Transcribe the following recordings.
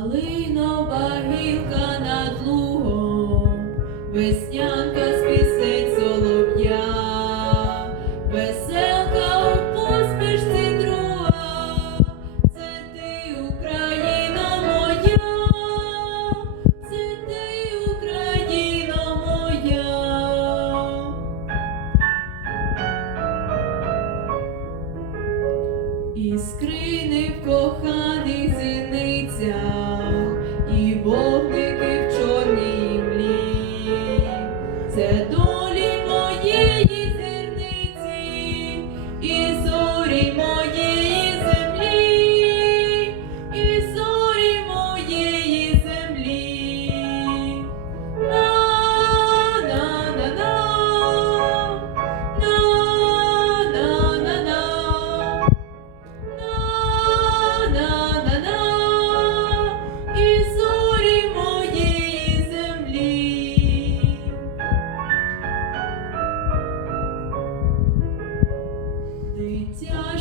Калинова гілка над лугом, веснянка з пісень солов'я, веселка у посмішці друга, це ти, Україна моя, це ти, Україна моя. Іскрини в коханих це до.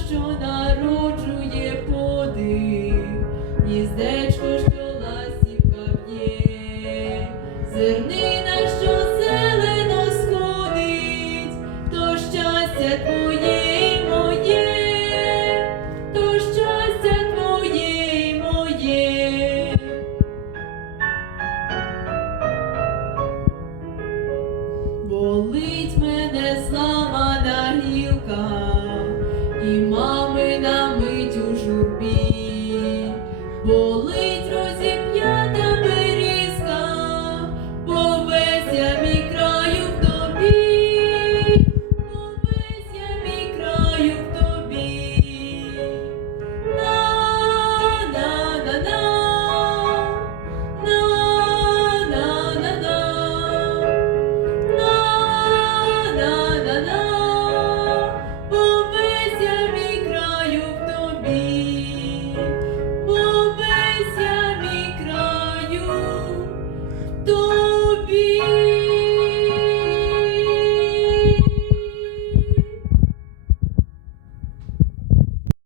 Що народжує подих, гніздечко, що ластівка б'є, зернина, що зелено сходить, то щастя твоє і моє, то щастя твоє і моє. Болить мене зламана